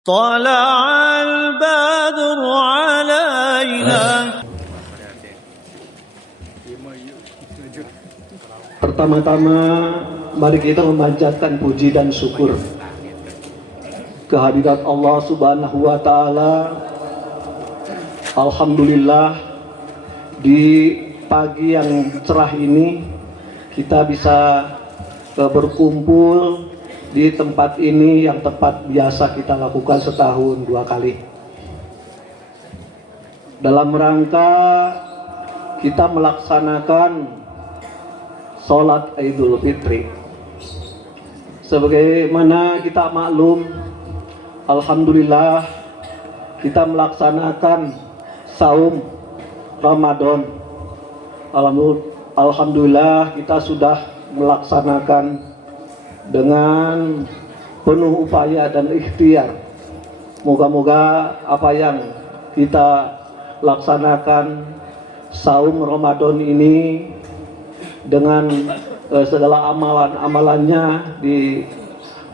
طلع البدر علينا. Pertama-tama mari kita memanjatkan puji dan syukur kehadirat Allah Subhanahu wa taala. Alhamdulillah, di pagi yang cerah ini kita bisa berkumpul di tempat ini yang tempat biasa kita lakukan setahun 2 kali dalam rangka kita melaksanakan sholat Idul Fitri. Sebagaimana kita maklum, alhamdulillah kita melaksanakan saum Ramadan. Alhamdulillah kita sudah melaksanakan dengan penuh upaya dan ikhtiar. Moga-moga apa yang kita laksanakan saum Ramadan ini dengan segala amalan-amalannya, di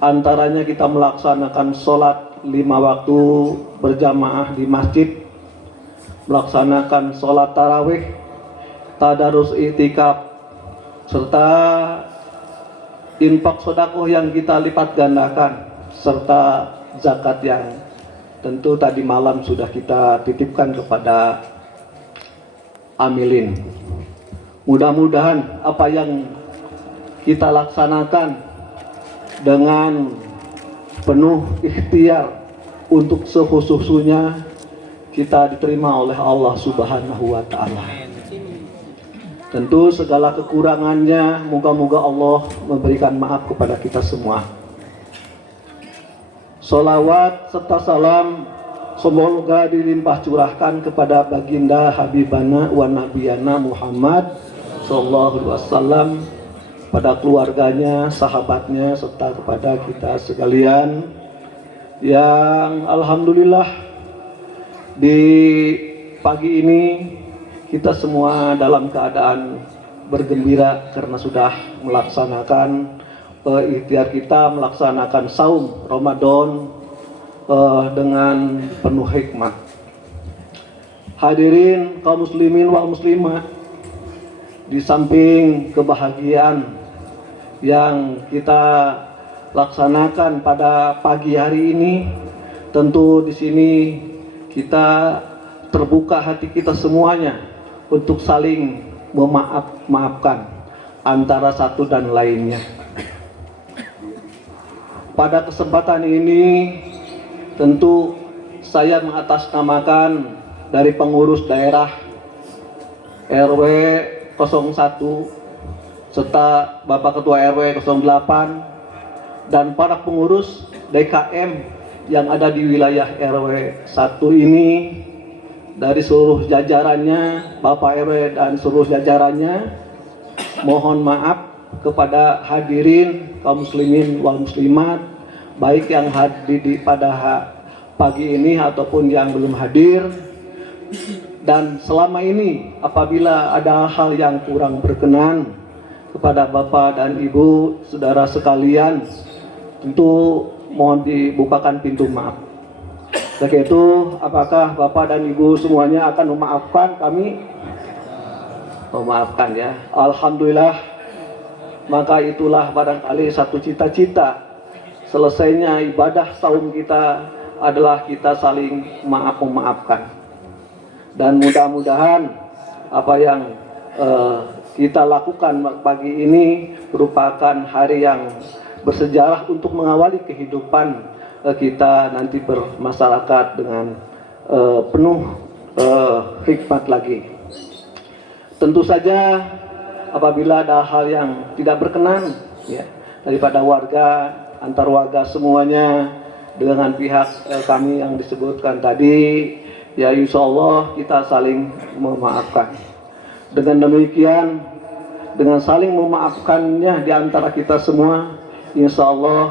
antaranya kita melaksanakan sholat 5 waktu berjamaah di masjid, melaksanakan sholat tarawih, tadarus i'tikaf, serta infak sedekah yang kita lipat gandakan, serta zakat yang tentu tadi malam sudah kita titipkan kepada amilin. Mudah-mudahan apa yang kita laksanakan dengan penuh ikhtiar untuk sehusus-hususnya kita diterima oleh Allah Subhanahu wa taala. Tentu segala kekurangannya moga-moga Allah memberikan maaf kepada kita semua. Sholawat serta salam semoga dilimpah curahkan kepada baginda Habibana wa Nabiyana Muhammad sallallahu alaihi wasallam, pada keluarganya, sahabatnya, serta kepada kita sekalian yang alhamdulillah di pagi ini kita semua dalam keadaan bergembira karena sudah melaksanakan ikhtiar kita melaksanakan saum Ramadan dengan penuh hikmah. Hadirin kaum muslimin wal muslimat, di samping kebahagiaan yang kita laksanakan pada pagi hari ini, tentu di sini kita terbuka hati kita semuanya untuk saling memaafkan antara satu dan lainnya. Pada kesempatan ini tentu saya mengatasnamakan dari pengurus daerah RW 01 serta Bapak Ketua RW 08 dan para pengurus DKM yang ada di wilayah RW 1 ini, dari seluruh jajarannya, Bapak RW dan seluruh jajarannya, mohon maaf kepada hadirin kaum muslimin wal muslimat, baik yang hadir pada pagi ini ataupun yang belum hadir. Dan selama ini apabila ada hal yang kurang berkenan kepada Bapak dan Ibu saudara sekalian, tentu mohon dibukakan pintu maaf. Oleh itu, apakah Bapak dan Ibu semuanya akan memaafkan kami? Memaafkan ya. Alhamdulillah, maka itulah barangkali satu cita-cita selesainya ibadah saum kita adalah kita saling memaafkan. Dan mudah-mudahan apa yang kita lakukan pagi ini merupakan hari yang bersejarah untuk mengawali kehidupan kita nanti bermasyarakat dengan penuh hikmat lagi. Tentu saja apabila ada hal yang tidak berkenan ya, daripada warga, antar warga semuanya dengan pihak kami yang disebutkan tadi, ya insya Allah kita saling memaafkan. Dengan demikian, dengan saling memaafkannya di antara kita semua, insya Allah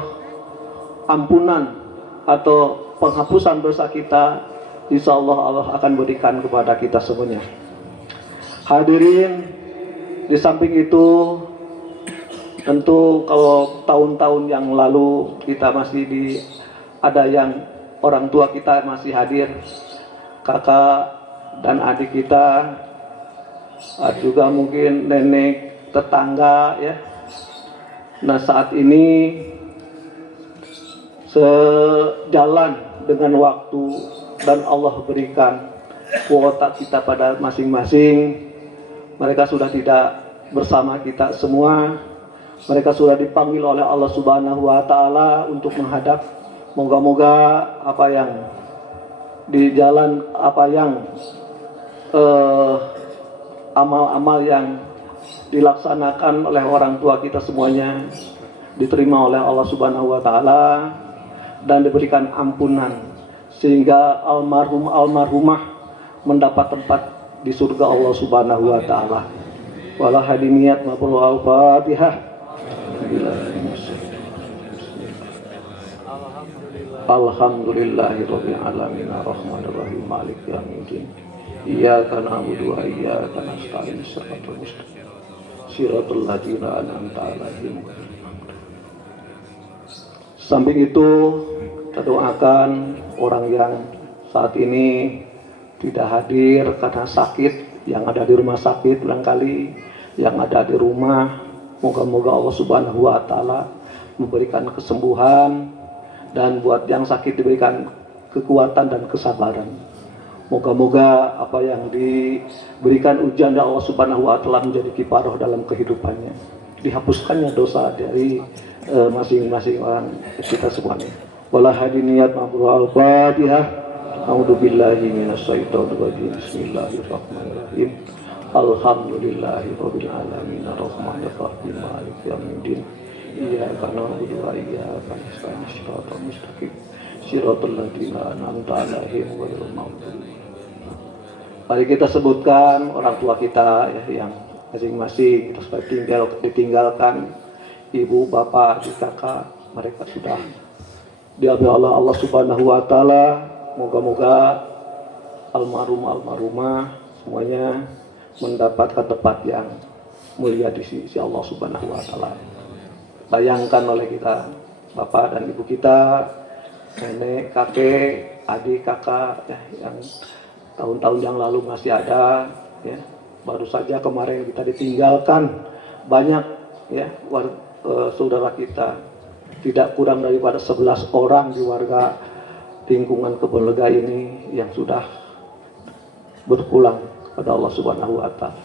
ampunan atau penghapusan dosa kita, insya Allah Allah akan berikan kepada kita semuanya. Hadirin, di samping itu tentu kalau tahun-tahun yang lalu kita masih ada yang orang tua kita masih hadir, kakak dan adik kita, juga mungkin nenek, tetangga ya. Nah saat ini sejalan dengan waktu dan Allah berikan kuota kita pada masing-masing, mereka sudah tidak bersama kita semua. Mereka sudah dipanggil oleh Allah Subhanahu wa Ta'ala untuk menghadap. Moga-moga apa yang di jalan, apa yang amal-amal yang dilaksanakan oleh orang tua kita semuanya diterima oleh Allah Subhanahu wa Ta'ala dan diberikan ampunan, sehingga almarhum almarhumah mendapat tempat di surga Allah Subhanahu wa Ta'ala. Wala hadiniyat maupun al-Fatihah. Alhamdulillahirabbil alamin arrahmanir rahim maliki yaumiddin. Iyyaka na'budu wa iyyaka nasta'in shiratal mustaqim shiratal ladzina an'amta 'alaihim. Samping itu kita doakan orang yang saat ini tidak hadir karena sakit, yang ada di rumah sakit barangkali, yang ada di rumah. Moga-moga Allah Subhanahu wa Ta'ala memberikan kesembuhan, dan buat yang sakit diberikan kekuatan dan kesabaran. Moga-moga apa yang diberikan ujian dari Allah Subhanahu wa Ta'ala menjadi kifarah dalam kehidupannya, dihapuskannya dosa dari masing-masing orang kita semuanya. Wala hadiniyat mabrur al-Fatihah. A'udzu billahi minasyaitonir rajim. Bismillahirrahmanirrahim. Alhamdulillahirabbil alamin arrahmanir rahim maliki yaumiddin. Iyyaka na'budu wa iyyaka nasta'in shiratal mustaqim shiratal ladzina an'amta 'alaihim ghairil maghdubi. Mari kita sebutkan orang tua kita ya, yang masing-masing kita sudah ditinggalkan, ibu, bapak, adik, kakak, mereka sudah diambil oleh Allah Subhanahu wa Ta'ala. Moga-moga almarhum almarhumah semuanya mendapatkan tempat yang mulia di sisi Allah Subhanahu wa Ta'ala. Bayangkan oleh kita, bapak dan ibu kita, nenek, kakek, adik, kakak ya, yang tahun-tahun yang lalu masih ada ya. Baru saja kemarin kita ditinggalkan banyak ya saudara kita, tidak kurang daripada 11 orang di warga lingkungan Kebon Lega ini yang sudah berpulang pada Allah Subhanahu wa Ta'ala.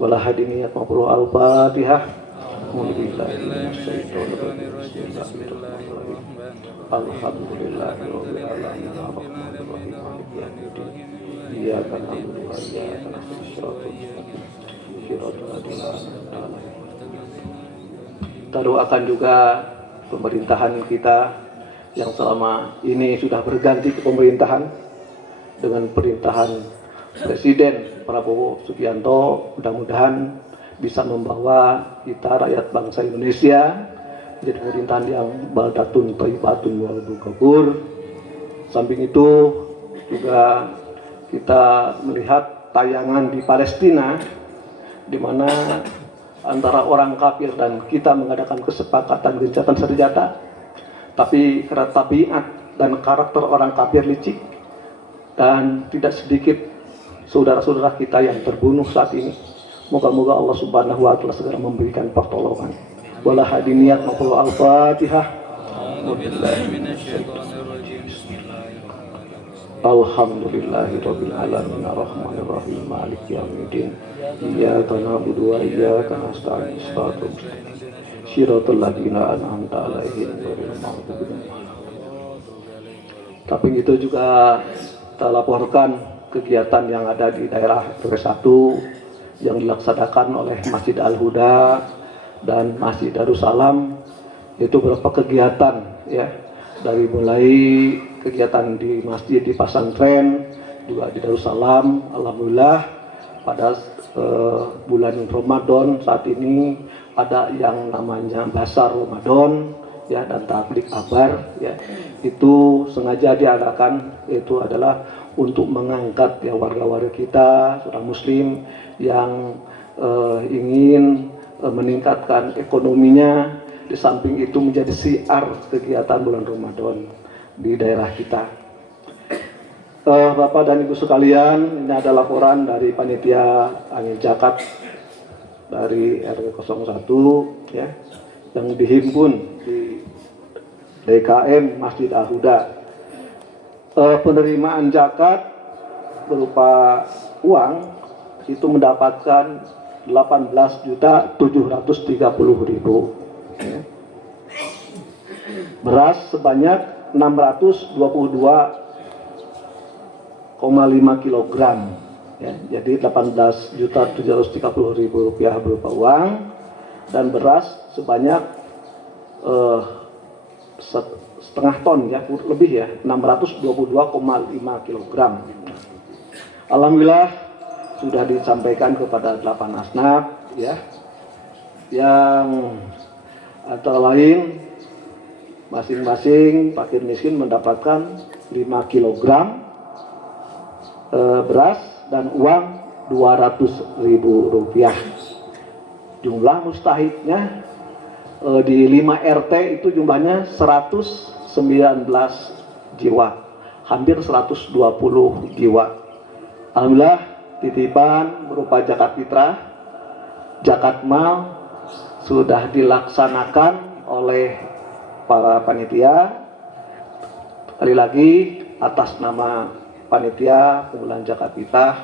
Wala hadiniyat mabrur al-Fatihah. Alhamdulillahirabbil alamin arrahmanir rahim maliki yaumiddin. Iyyaka na'budu wa iyyaka nasta'in shiratal ladzina an'amta 'alaihim. Kita doakan juga pemerintahan kita yang selama ini sudah berganti ke pemerintahan dengan pemerintahan Presiden Prabowo Subianto. Mudah-mudahan bisa membawa kita rakyat bangsa Indonesia menjadi pemerintahan yang baldatun thayyibatun wa ghafur. Samping itu juga kita melihat tayangan di Palestina di mana antara orang kafir dan kita mengadakan kesepakatan gencatan senjata, tapi karena tabiat dan karakter orang kafir licik, dan tidak sedikit saudara-saudara kita yang terbunuh saat ini. Moga-moga Allah Subhanahu wa Ta'ala segera memberikan pertolongan. Wala hadiniyat mabrur al-Fatihah. Alhamdulillahirabbil alamin arrahmanir rahim maliki yaumiddin. Iyyaka na'budu wa iyyaka nasta'in shiratal ladzina an'amta 'alaihim ghairil maghdubi 'alaihim. Tapi itu juga kita laporkan kegiatan yang ada di daerah RW1 yang dilaksanakan oleh Masjid Al-Huda dan Masjid Darussalam. Itu beberapa kegiatan ya, dari mulai kegiatan di masjid, di pesantren, juga di Darussalam. Alhamdulillah pada bulan Ramadan saat ini ada yang namanya Basar Ramadan ya, dan tablik akbar ya. Itu sengaja diadakan, itu adalah untuk mengangkat ya warga-warga kita, orang muslim yang ingin meningkatkan ekonominya. Di samping itu menjadi siar kegiatan bulan Ramadan. di daerah kita. Bapak dan Ibu sekalian, ini ada laporan dari panitia angin zakat dari RW 01 ya, yang dihimpun di DKM Masjid Al-Huda. Penerimaan zakat berupa uang itu mendapatkan 18.730.000. Ya. Beras sebanyak 622,5 kilogram. Ya, jadi 18.730.000 rupiah berupa uang, dan beras sebanyak setengah ton ya, lebih ya, 622,5 kilogram. Alhamdulillah sudah disampaikan kepada 8 asnaf ya, yang antara lain masing-masing fakir miskin mendapatkan 5 kilogram beras dan uang 200.000 rupiah. Jumlah mustahiknya di 5 RT itu jumlahnya 119 jiwa, hampir 120 jiwa. Alhamdulillah titipan berupa zakat fitrah, zakat mal sudah dilaksanakan oleh para panitia. Sekali lagi atas nama panitia pengumpulan zakat fitrah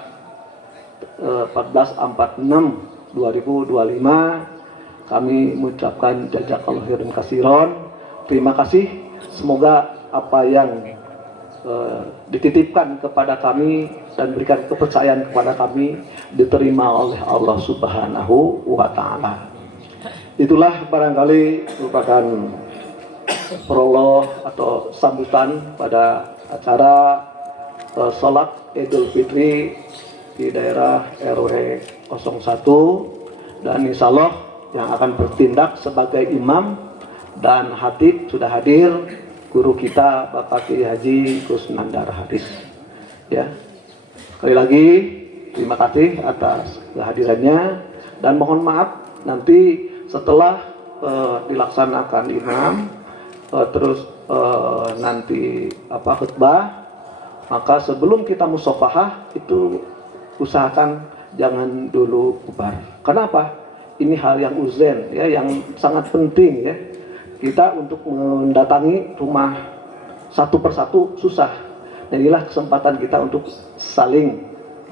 1446/2025 kami mengucapkan jazakallahu khairan katsiran. Terima kasih. Semoga apa yang dititipkan kepada kami dan berikan kepercayaan kepada kami diterima oleh Allah Subhanahu wa Ta'ala. Itulah barangkali merupakan prolog atau sambutan pada acara sholat Idul Fitri di daerah RW 01, dan insya Allah yang akan bertindak sebagai imam dan khatib sudah hadir guru kita Bapak Kiai Haji Kusnandar Haris. Ya, sekali lagi terima kasih atas kehadirannya, dan mohon maaf nanti setelah dilaksanakan imam terus nanti khutbah, maka sebelum kita musafahah itu usahakan jangan dulu bubar. Kenapa? Ini hal yang urgen ya, yang sangat penting ya. Kita untuk mendatangi rumah satu persatu susah. Dan inilah kesempatan kita untuk saling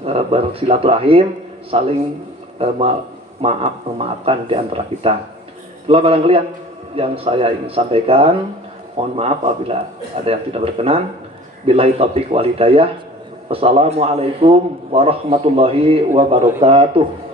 bersilaturahim, saling memaafkan di antara kita. Itulah barangkali yang saya ingin sampaikan. Mohon maaf apabila ada yang tidak berkenan. Billahi taufiq wal hidayah. Wassalamualaikum warahmatullahi wabarakatuh.